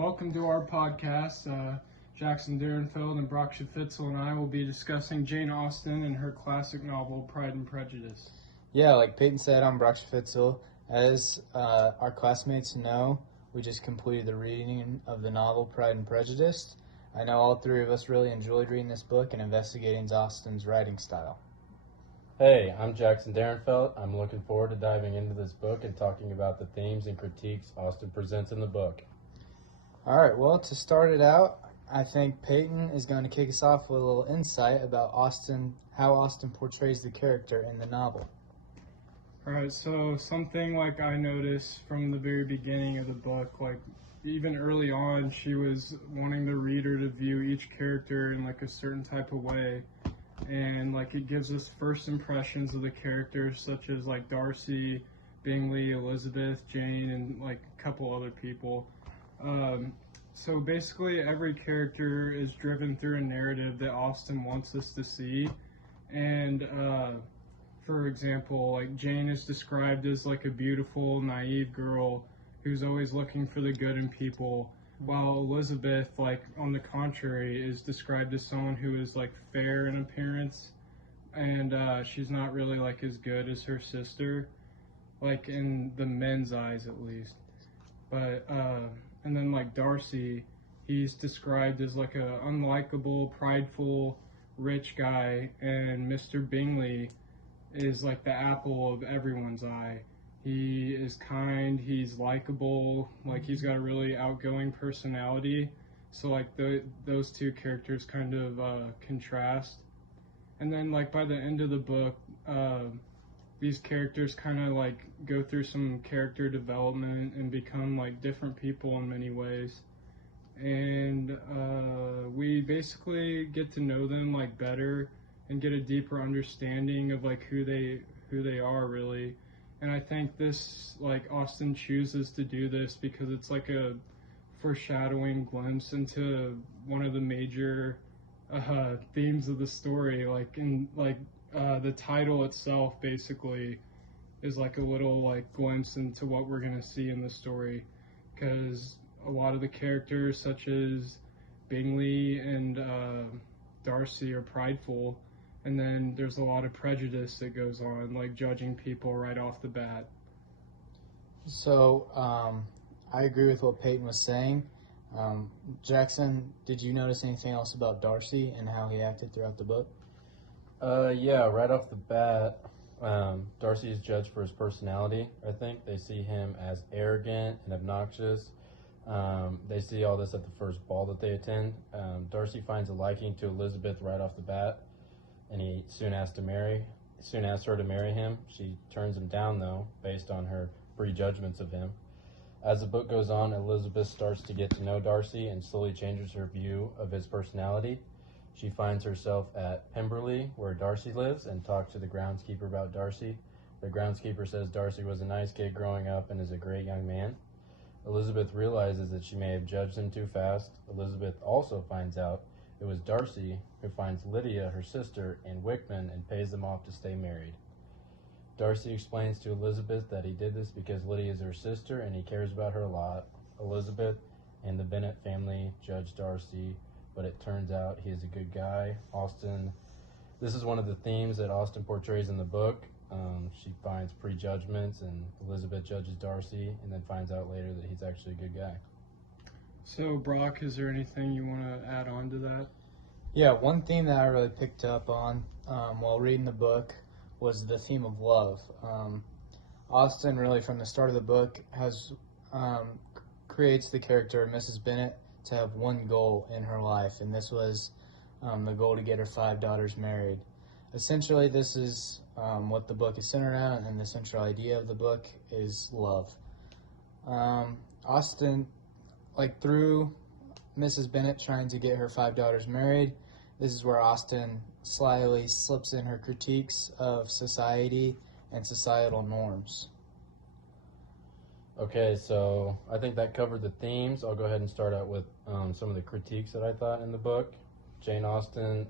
Welcome to our podcast. Jackson Dierenfeldt and Brock Schaffitzel and I will be discussing Jane Austen and her classic novel, Pride and Prejudice. Yeah, like Payton said, I'm Brock Schaffitzel. As our classmates know, we just completed the reading of the novel Pride and Prejudice. I know all three of us really enjoyed reading this book and investigating Austen's writing style. Hey, I'm Jackson Dierenfeldt. I'm looking forward to diving into this book and talking about the themes and critiques Austen presents in the book. All right, well, to start it out, I think Payton is going to kick us off with a little insight about how Austen portrays the character in the novel. All right, so something like I noticed from the very beginning of the book, like even early on, she was wanting the reader to view each character in like a certain type of way. And like it gives us first impressions of the characters such as like Darcy, Bingley, Elizabeth, Jane, and like a couple other people. So basically every character is driven through a narrative that Austen wants us to see. And for example, like Jane is described as like a beautiful, naive girl who's always looking for the good in people, while Elizabeth, like on the contrary, is described as someone who is like fair in appearance, and she's not really like as good as her sister, like in the men's eyes at least. But and then like Darcy, he's described as like a unlikable, prideful, rich guy, and Mr. Bingley is like the apple of everyone's eye. He is kind, he's likable, like he's got a really outgoing personality. So like those two characters kind of contrast. And then like by the end of the book, these characters kind of like go through some character development and become like different people in many ways. And we basically get to know them like better and get a deeper understanding of like who they are really. And I think this, like, Austen chooses to do this because it's like a foreshadowing glimpse into one of the major themes of the story. Like, the title itself basically is like a little, like, glimpse into what we're going to see in the story. Because a lot of the characters, such as Bingley and Darcy, are prideful. And then there's a lot of prejudice that goes on, like judging people right off the bat. So, I agree with what Payton was saying. Jackson, did you notice anything else about Darcy and how he acted throughout the book? Yeah, right off the bat, Darcy is judged for his personality, I think. They see him as arrogant and obnoxious. They see all this at the first ball that they attend. Darcy finds a liking to Elizabeth right off the bat, and he soon asks her to marry him. She turns him down, though, based on her prejudgments of him. As the book goes on, Elizabeth starts to get to know Darcy and slowly changes her view of his personality. She finds herself at Pemberley, where Darcy lives, and talks to the groundskeeper about Darcy. The groundskeeper says Darcy was a nice kid growing up and is a great young man. Elizabeth realizes that she may have judged him too fast. Elizabeth also finds out it was Darcy who finds Lydia, her sister, in Wickman and pays them off to stay married. Darcy explains to Elizabeth that he did this because Lydia is her sister and he cares about her a lot. Elizabeth and the Bennet family judge Darcy, but it turns out he is a good guy. This is one of the themes that Austen portrays in the book. She finds prejudgments, and Elizabeth judges Darcy and then finds out later that he's actually a good guy. So, Brock, is there anything you want to add on to that? Yeah, one theme that I really picked up on while reading the book was the theme of love. Austen, really from the start of the book, creates the character of Mrs. Bennet to have one goal in her life, and this was the goal to get her 5 daughters married. Essentially, this is what the book is centered on, and the central idea of the book is love. Austen, like through Mrs. Bennet trying to get her 5 daughters married, this is where Austen slyly slips in her critiques of society and societal norms. Okay, so I think that covered the themes. I'll go ahead and start out with some of the critiques that I thought in the book. Jane Austen,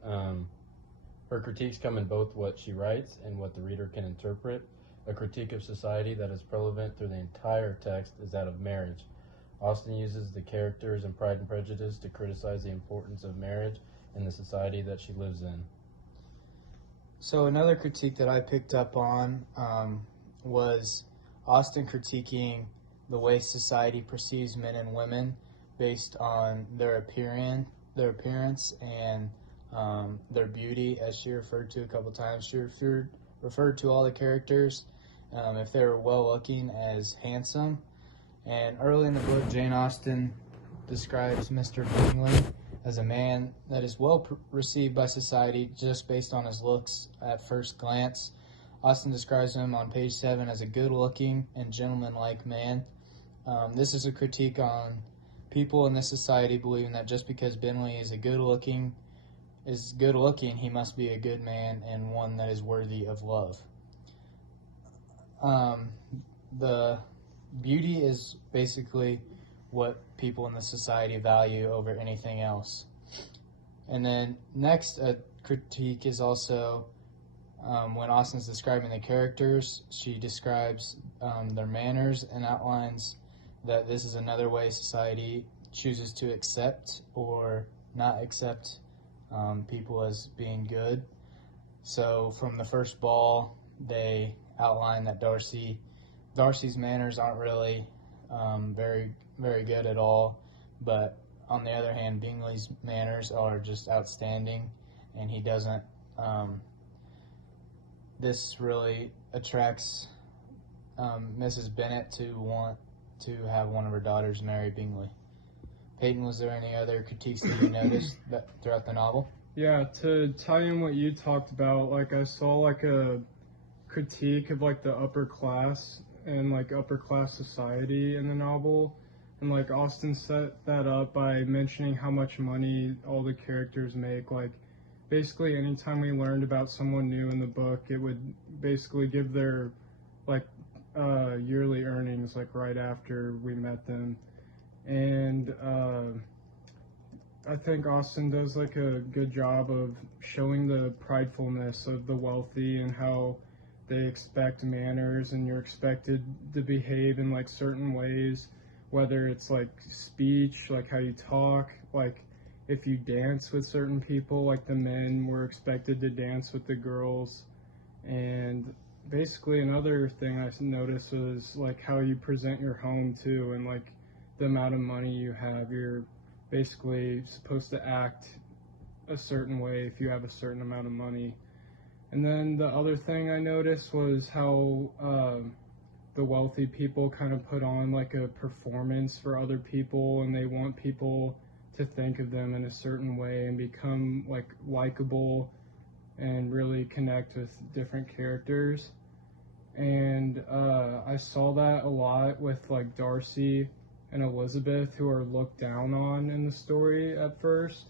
her critiques come in both what she writes and what the reader can interpret. A critique of society that is prevalent through the entire text is that of marriage. Austen uses the characters in Pride and Prejudice to criticize the importance of marriage in the society that she lives in. So another critique that I picked up on was Austen critiquing the way society perceives men and women based on their appearance and their beauty, as she referred to a couple times. She referred to all the characters, if they were well-looking, as handsome. And early in the book, Jane Austen describes Mr. Bingley as a man that is well received by society just based on his looks at first glance. Austen describes him on page 7 as a good-looking and gentlemanlike man. This is a critique on people in this society believing that just because Bingley is good-looking, he must be a good man and one that is worthy of love. The beauty is basically what people in the society value over anything else. And then next, a critique is also when Austen's describing the characters, she describes their manners and outlines that this is another way society chooses to accept or not accept people as being good. So from the first ball, they outline that Darcy's manners aren't really very good at all, but on the other hand, Bingley's manners are just outstanding, and he doesn't. This really attracts Mrs. Bennet to want to have one of her daughters marry Bingley. Payton, was there any other critiques that you noticed throughout the novel? Yeah, to tie in what you talked about, like I saw like a critique of like the upper class and like upper class society in the novel, and like Austen set that up by mentioning how much money all the characters make. Like basically anytime we learned about someone new in the book, it would basically give their like yearly earnings like right after we met them. And I think Austen does like a good job of showing the pridefulness of the wealthy and how they expect manners, and you're expected to behave in like certain ways, whether it's like speech, like how you talk, like if you dance with certain people, like the men were expected to dance with the girls. And basically another thing I noticed was like how you present your home too, and like the amount of money you have. You're basically supposed to act a certain way if you have a certain amount of money. And then the other thing I noticed was how the wealthy people kind of put on like a performance for other people, and they want people to think of them in a certain way and become like likable and really connect with different characters. And I saw that a lot with like Darcy and Elizabeth, who are looked down on in the story at first,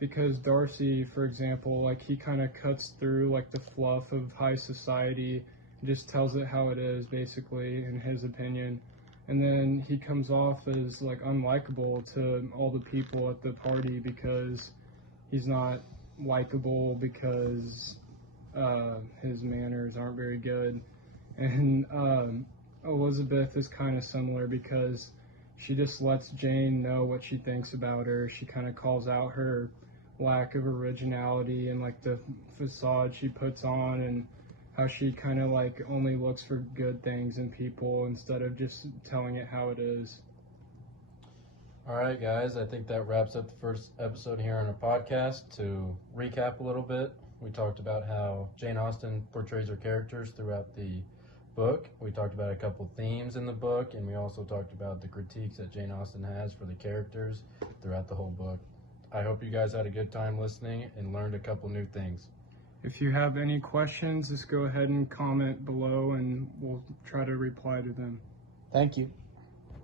because Darcy, for example, like he kind of cuts through like the fluff of high society and just tells it how it is, basically, in his opinion. And then he comes off as like unlikable to all the people at the party because he's not likable, because his manners aren't very good. And Elizabeth is kind of similar because she just lets Jane know what she thinks about her. She kind of calls out her lack of originality and like the facade she puts on, and how she kind of like only looks for good things in people instead of just telling it how it is. All right, guys, I think that wraps up the first episode here on our podcast. To recap a little bit, we talked about how Jane Austen portrays her characters throughout the book. We talked about a couple themes in the book, and we also talked about the critiques that Jane Austen has for the characters throughout the whole book. I hope you guys had a good time listening and learned a couple new things. If you have any questions, just go ahead and comment below and we'll try to reply to them. Thank you.